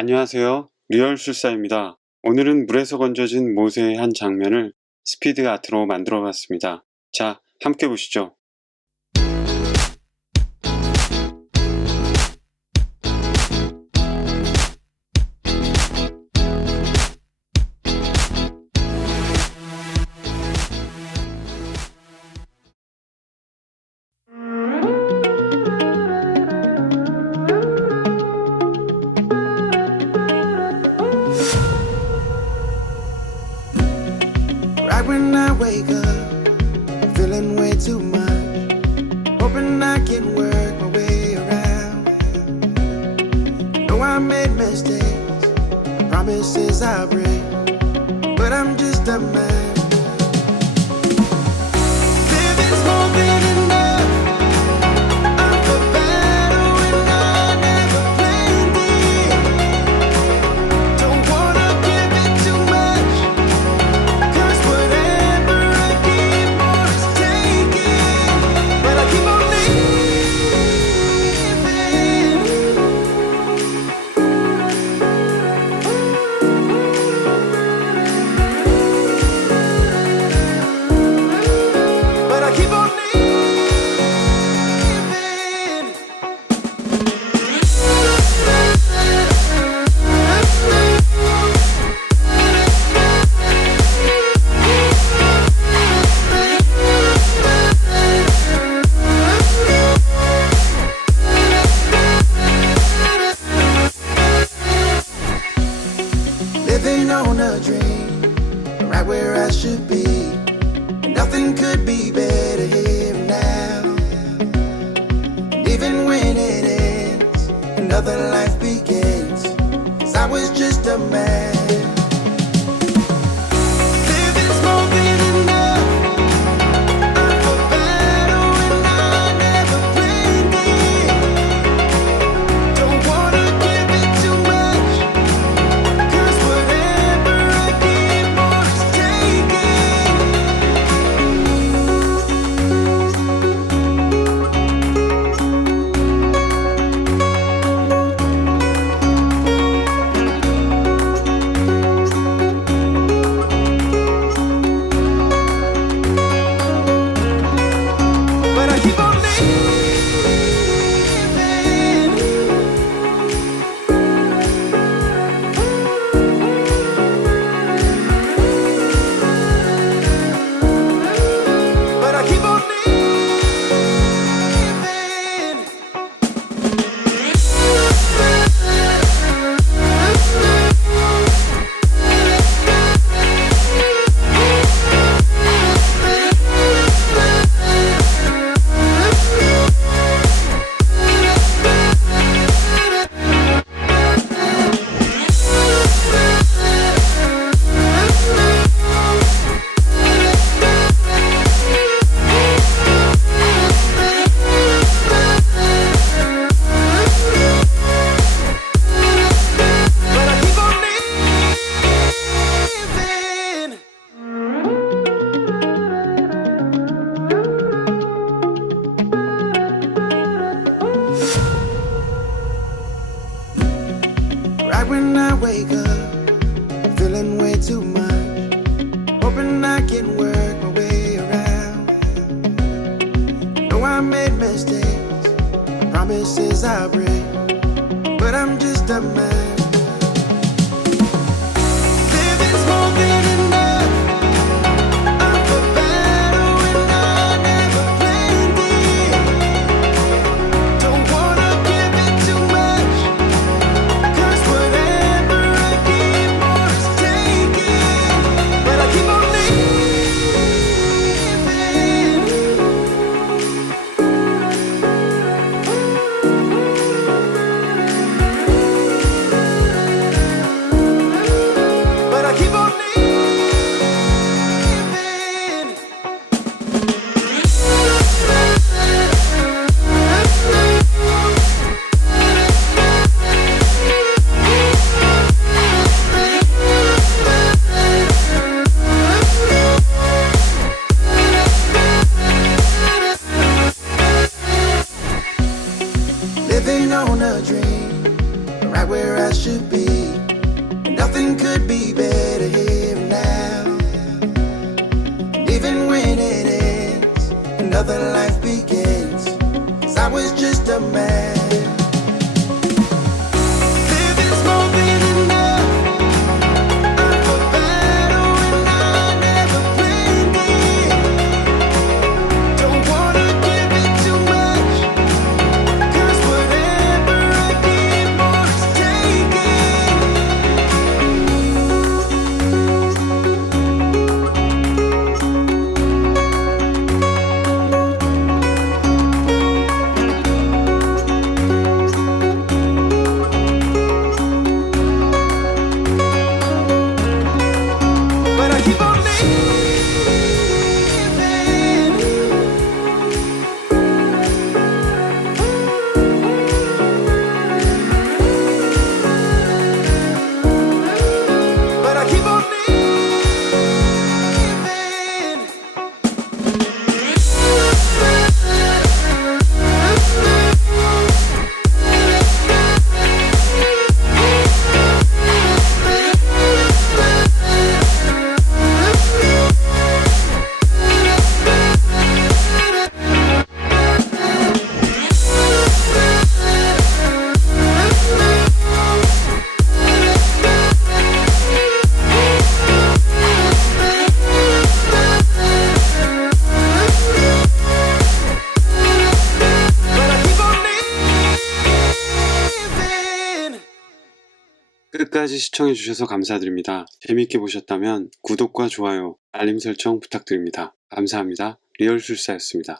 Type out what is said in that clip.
안녕하세요. 리얼술사입니다. 오늘은 물에서 건져진 모세의 한 장면을 스피드아트로 만들어 봤습니다. 자, 함께 보시죠. When I wake up, I'm feeling way too much, hoping I can work my way around. Know I made mistakes, promises I break, but I'm just a man. Living's more than enough. I'm for battle and I never planned it. Don't wanna give it too much, 'cause whatever I give more is taken. But I keep on living. But I keep on living on a dream, right where I should be. And nothing could be better here and now. And even when it ends, another life begins. 'Cause I was just a man. Living's more than enough. I'm for battle and I never planned it. Don't wanna give it too much, 'cause whatever I give more is taken. But I keep on living. But I keep on right when I wake up, I'm feeling way too much, hoping I can work my way around. Know I made mistakes, promises I break, but I'm just a man. Living's more than enough. I'm for battle and I never planned it. Don't wanna give it too much, 'cause whatever I give more is taken. But I keep on living. right where I should be. Nothing could be better here and now. And even when it ends, another life begins. 'Cause I was just a man. Living's more than enough. I'm for battle and I never planned it. Don't wanna give it too much. 'Cause whatever I give, more is taken. But I keep on living. But I keep on 끝까지 시청해주셔서 감사드립니다. 재밌게 보셨다면 구독과 좋아요, 알림 설정 부탁드립니다. 감사합니다. 리얼술사였습니다.